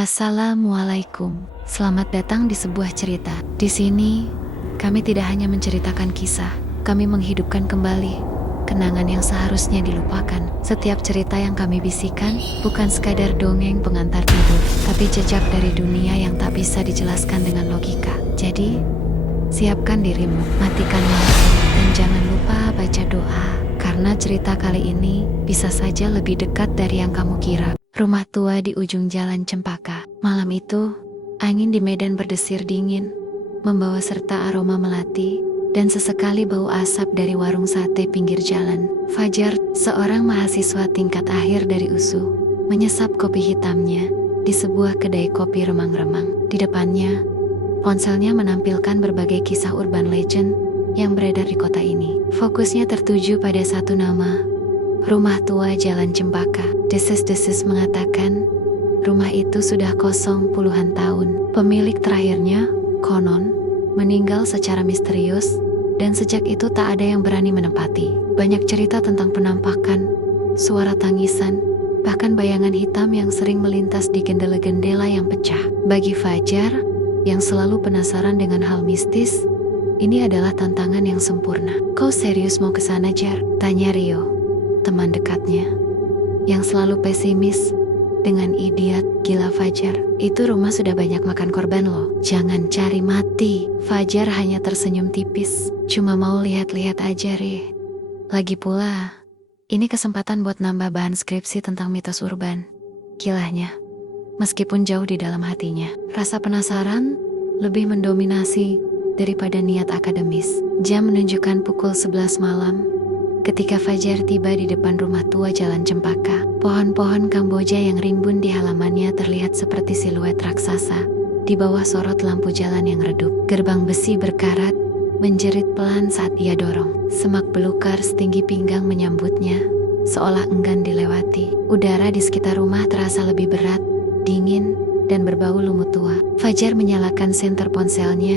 Assalamualaikum. Selamat datang di sebuah cerita. Di sini, kami tidak hanya menceritakan kisah, kami menghidupkan kembali kenangan yang seharusnya dilupakan. Setiap cerita yang kami bisikan bukan sekadar dongeng pengantar tidur, tapi jejak dari dunia yang tak bisa dijelaskan dengan logika. Jadi, siapkan dirimu, matikan lampu, dan jangan lupa baca doa, karena cerita kali ini bisa saja lebih dekat dari yang kamu kira. Rumah tua di ujung jalan Cempaka. Malam itu, angin di Medan berdesir dingin, membawa serta aroma melati, dan sesekali bau asap dari warung sate pinggir jalan. Fajar, seorang mahasiswa tingkat akhir dari USU, menyesap kopi hitamnya di sebuah kedai kopi remang-remang. Di depannya, ponselnya menampilkan berbagai kisah urban legend yang beredar di kota ini. Fokusnya tertuju pada satu nama, Rumah Tua Jalan Cempaka. Desis-desis mengatakan, rumah itu sudah kosong puluhan tahun. Pemilik terakhirnya, konon, meninggal secara misterius, dan sejak itu tak ada yang berani menempati. Banyak cerita tentang penampakan, suara tangisan, bahkan bayangan hitam yang sering melintas di gendela-gendela yang pecah. Bagi Fajar, yang selalu penasaran dengan hal mistis, ini adalah tantangan yang sempurna. Kau serius mau ke sana, Jar? Tanya Rio, teman dekatnya, yang selalu pesimis dengan idiot gila Fajar. Itu rumah sudah banyak makan korban loh. Jangan cari mati. Fajar hanya tersenyum tipis. Cuma mau lihat-lihat aja, Ri. Lagi pula, ini kesempatan buat nambah bahan skripsi tentang mitos urban. Kilahnya, meskipun jauh di dalam hatinya, rasa penasaran lebih mendominasi daripada niat akademis. Jam menunjukkan pukul 11 malam. Ketika Fajar tiba di depan rumah tua Jalan Cempaka, pohon-pohon Kamboja yang rimbun di halamannya terlihat seperti siluet raksasa di bawah sorot lampu jalan yang redup. Gerbang besi berkarat menjerit pelan saat ia dorong. Semak belukar setinggi pinggang menyambutnya, seolah enggan dilewati. Udara di sekitar rumah terasa lebih berat, dingin, dan berbau lumut tua. Fajar menyalakan senter ponselnya,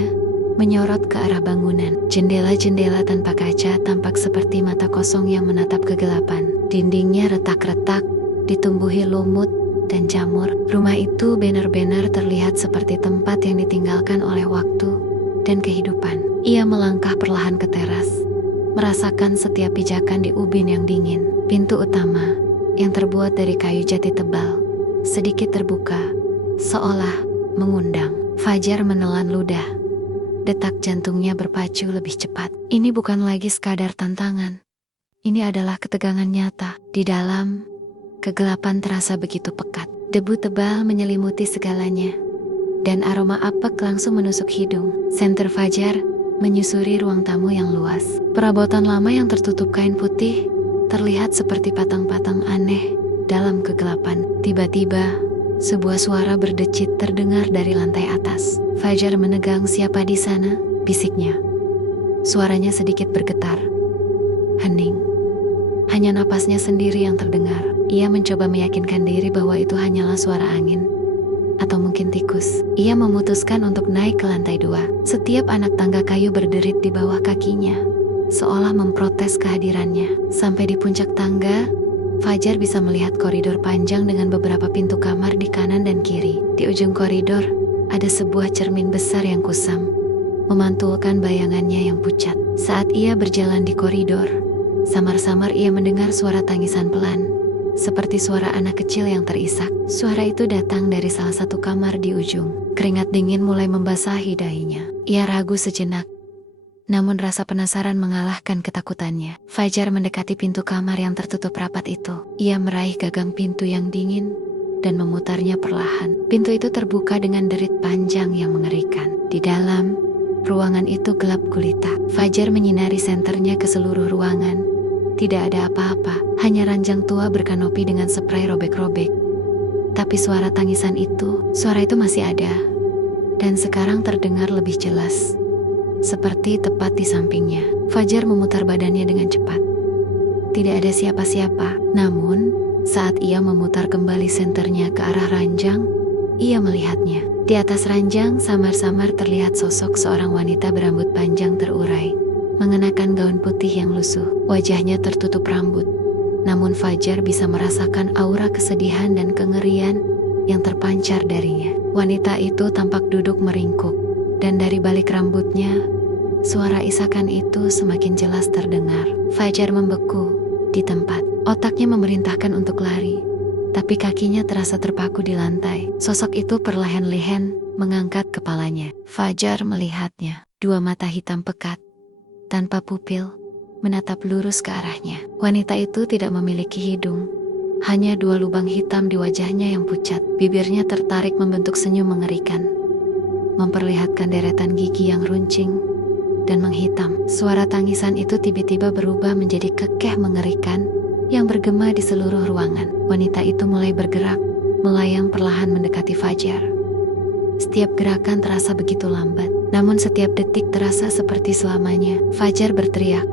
menyorot ke arah bangunan. Jendela-jendela tanpa kaca tampak seperti mata kosong yang menatap kegelapan. Dindingnya retak-retak, ditumbuhi lumut dan jamur. Rumah itu benar-benar terlihat seperti tempat yang ditinggalkan oleh waktu dan kehidupan. Ia melangkah perlahan ke teras, merasakan setiap pijakan di ubin yang dingin. Pintu utama, yang terbuat dari kayu jati tebal, sedikit terbuka, seolah mengundang. Fajar menelan ludah. Detak jantungnya berpacu lebih cepat. Ini bukan lagi sekadar tantangan. Ini adalah ketegangan nyata. Di dalam, kegelapan terasa begitu pekat. Debu tebal menyelimuti segalanya, dan aroma apek langsung menusuk hidung. Senter Fajar menyusuri ruang tamu yang luas. Perabotan lama yang tertutup kain putih terlihat seperti patang-patang aneh dalam kegelapan. Tiba-tiba, sebuah suara berdecit terdengar dari lantai atas. Fajar menegang. Siapa di sana? Bisiknya. Suaranya sedikit bergetar. Hening. Hanya napasnya sendiri yang terdengar. Ia mencoba meyakinkan diri bahwa itu hanyalah suara angin, atau mungkin tikus. Ia memutuskan untuk naik ke lantai 2. Setiap anak tangga kayu berderit di bawah kakinya, seolah memprotes kehadirannya. Sampai di puncak tangga, Fajar bisa melihat koridor panjang dengan beberapa pintu kamar di kanan dan kiri. Di ujung koridor, ada sebuah cermin besar yang kusam, memantulkan bayangannya yang pucat. Saat ia berjalan di koridor, samar-samar ia mendengar suara tangisan pelan, seperti suara anak kecil yang terisak. Suara itu datang dari salah satu kamar di ujung. Keringat dingin mulai membasahi dahinya. Ia ragu sejenak, namun rasa penasaran mengalahkan ketakutannya. Fajar mendekati pintu kamar yang tertutup rapat itu. Ia meraih gagang pintu yang dingin dan memutarnya perlahan. Pintu itu terbuka dengan derit panjang yang mengerikan. Di dalam, ruangan itu gelap gulita. Fajar menyinari senternya ke seluruh ruangan. Tidak ada apa-apa, hanya ranjang tua berkanopi dengan spray robek-robek. Tapi suara tangisan itu, masih ada, dan sekarang terdengar lebih jelas, seperti tepat di sampingnya. Fajar memutar badannya dengan cepat. Tidak ada siapa-siapa. Namun, saat ia memutar kembali senternya ke arah ranjang, ia melihatnya. Di atas ranjang, samar-samar terlihat sosok seorang wanita berambut panjang terurai, mengenakan gaun putih yang lusuh. Wajahnya tertutup rambut. Namun Fajar bisa merasakan aura kesedihan dan kengerian yang terpancar darinya. Wanita itu tampak duduk meringkuk, dan dari balik rambutnya, suara isakan itu semakin jelas terdengar. Fajar membeku di tempat. Otaknya memerintahkan untuk lari, tapi kakinya terasa terpaku di lantai. Sosok itu perlahan-lahan mengangkat kepalanya. Fajar melihatnya. Dua mata hitam pekat, tanpa pupil, menatap lurus ke arahnya. Wanita itu tidak memiliki hidung. Hanya dua lubang hitam di wajahnya yang pucat. Bibirnya tertarik membentuk senyum mengerikan, memperlihatkan deretan gigi yang runcing dan menghitam. Suara tangisan itu tiba-tiba berubah menjadi kekeh mengerikan yang bergema di seluruh ruangan. Wanita itu mulai bergerak, melayang perlahan mendekati Fajar. Setiap gerakan terasa begitu lambat, namun setiap detik terasa seperti selamanya. Fajar berteriak.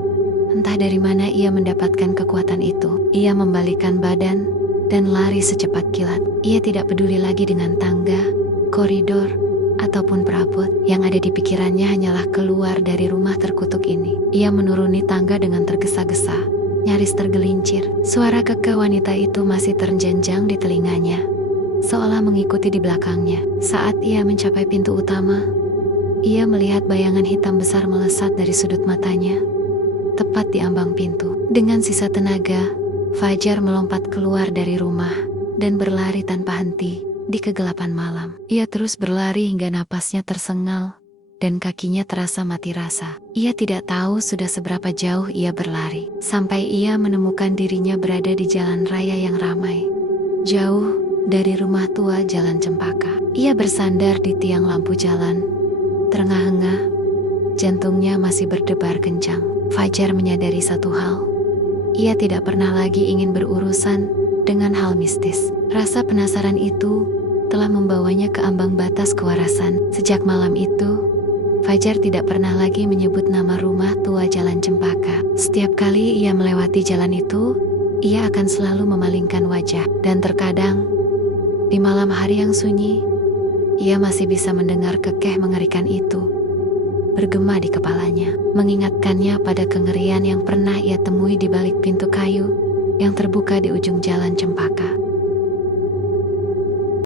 Entah dari mana ia mendapatkan kekuatan itu. Ia membalikkan badan dan lari secepat kilat. Ia tidak peduli lagi dengan tangga, koridor, ataupun perabot. Yang ada di pikirannya hanyalah keluar dari rumah terkutuk ini. Ia menuruni tangga dengan tergesa-gesa, nyaris tergelincir. Suara kekeh wanita itu masih terjenjang di telinganya, seolah mengikuti di belakangnya. Saat ia mencapai pintu utama, ia melihat bayangan hitam besar melesat dari sudut matanya, tepat di ambang pintu. Dengan sisa tenaga, Fajar melompat keluar dari rumah dan berlari tanpa henti di kegelapan malam. Ia terus berlari hingga napasnya tersengal dan kakinya terasa mati rasa. Ia tidak tahu sudah seberapa jauh ia berlari, sampai ia menemukan dirinya berada di jalan raya yang ramai, jauh dari rumah tua Jalan Cempaka. Ia bersandar di tiang lampu jalan, terengah-engah, jantungnya masih berdebar kencang. Fajar menyadari satu hal. Ia tidak pernah lagi ingin berurusan dengan hal mistis. Rasa penasaran itu telah membawanya ke ambang batas kewarasan. Sejak malam itu, Fajar tidak pernah lagi menyebut nama rumah tua Jalan Cempaka. Setiap kali ia melewati jalan itu, ia akan selalu memalingkan wajah. Dan terkadang, di malam hari yang sunyi, ia masih bisa mendengar kekeh mengerikan itu bergema di kepalanya, mengingatkannya pada kengerian yang pernah ia temui di balik pintu kayu yang terbuka di ujung Jalan Cempaka.